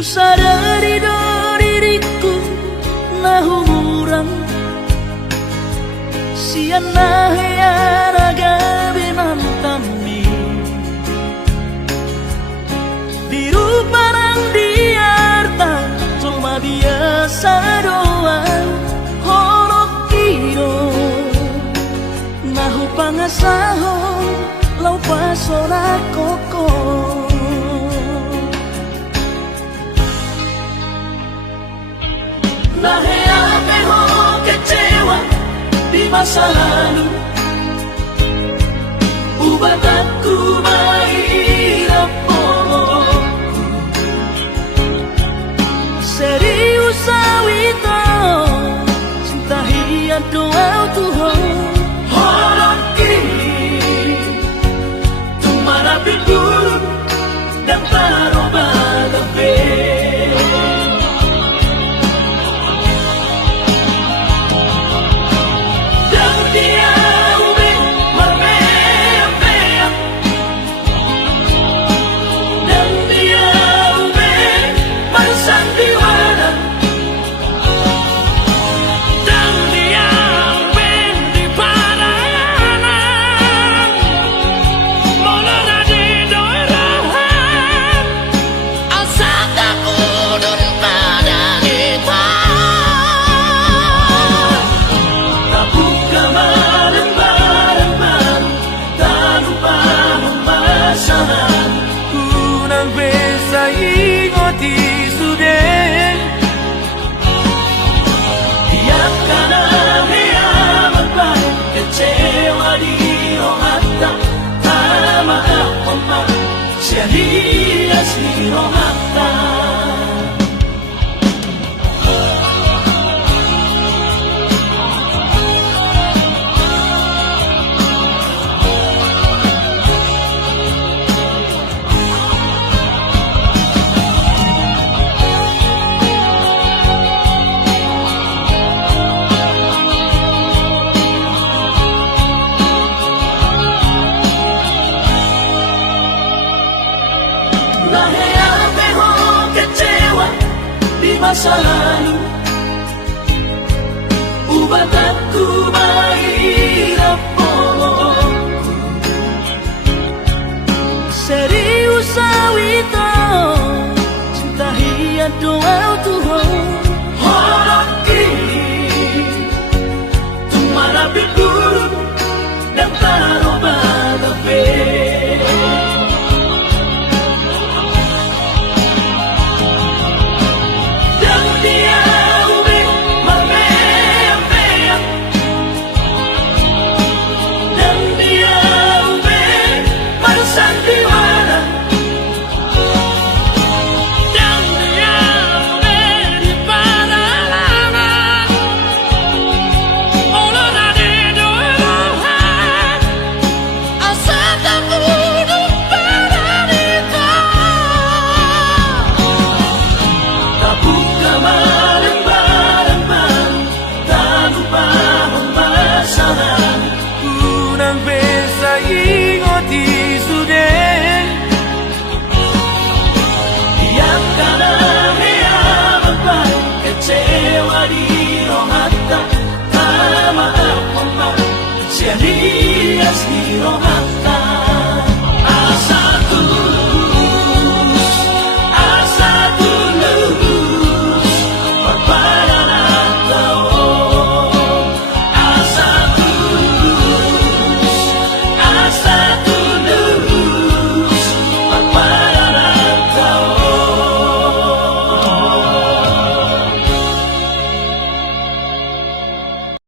Ku sadari do diriku nahu murang siana heyaraga binantami biru parang diarta cuma biasa doang horok kiro nahu pangasaho lau pasora koko. Nahe apa ho kecewa di masa lalu, ubat aku mahirap poloku. Serius awito cinta hiat doa Tuhan horok kini tumara pinggul dan taroba lebih. Sia-sia si romata. Nahe apa ho kecewa di masa lalu, ubat aku mahirap poloku. Serius awito cinta hiat doa Tuhan